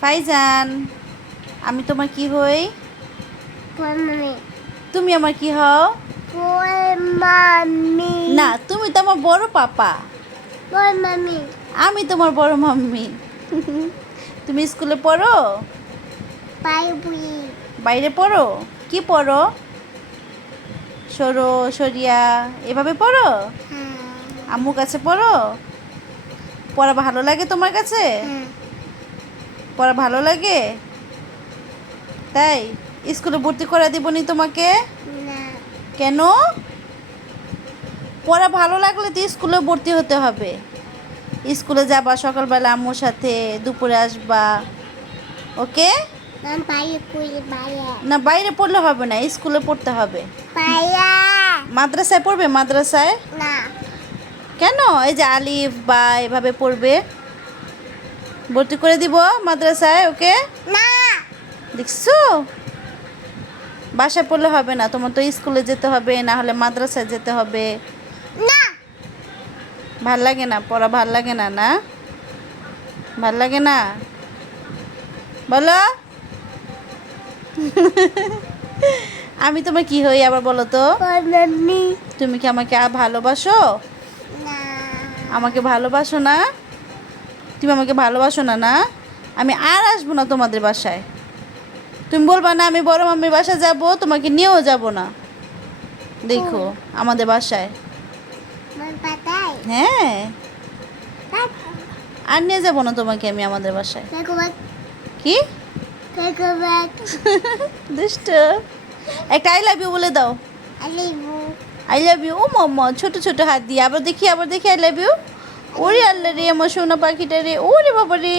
ফাইজান, আমি তোমার কি হই? মামি তুমি আমার কি হও? মামি না, তুমি তো আমার বড় পাপা। মামি আমি তোমার বড় মাম্মি। তুমি স্কুলে পড়ো? পাইবি বাইরে পড়ো? কি পড়ো? সরো, সরিয়া এভাবে পড়ো? হ্যাঁ আম্মুর কাছে পড়ো? পড়া ভালো লাগে তোমার কাছে? হ্যাঁ পড়া ভালো লাগে? তাই স্কুলে ভর্তি করা দিবনি তোমাকে? না কেন? পড়া ভালো লাগলে তো স্কুলে ভর্তি হতে হবে। স্কুলে যাবা সকালবেলা আম্মুর সাথে, দুপুরে আসবা। ওকে? আমি বাইরে কই বাইরে না, বাইরে পড়লে হবে না, স্কুলে পড়তে হবে। বাইরে মাদ্রাসায় পড়বে? মাদ্রাসায় না কেন? এই যে আলিফ বা এভাবে পড়বে। ভর্তি করে দিব মাদ্রাসায়। ওকে? না দেখছো, বাসায় পড়লে হবে না, তোমার তো স্কুলে যেতে হবে, না হলে মাদ্রাসায় যেতে হবে। না ভাল লাগে না পড়া? ভাল লাগে না? না ভাল লাগে না? বলো। আমি তোমার কি হই আবার বলো তো? মামি তুমি কি আমাকে ভালোবাসো? না আমাকে ভালোবাসো না? তুমি আমাকে ভালোবাসো না? না, আমি আর আসবো না তোমাদের বাসায়। তুমি বলবা না আমি বড় মাম্মির বাসায় যাব, তোমাকে নিয়েও যাব না। দেখো আমাদের বাসায়। আমার পাতাই হ্যাঁ, আর নিয়ে যাবো না তোমাকে আমি আমাদের বাসায়। কাকুবাক কি কাকুবাক দুষ্ট! একটা আই লাভ ইউ বলে দাও। আলিবু আই লাভ ইউ। ও মাম্মা, ছোট ছোট হাত দিয়ে আবার দেখি, আবার দেখি আই লাভ ইউ। ওরে আল্লাহ রে, আমার সোনা পাখিটা রে, ওরে বাবা রে।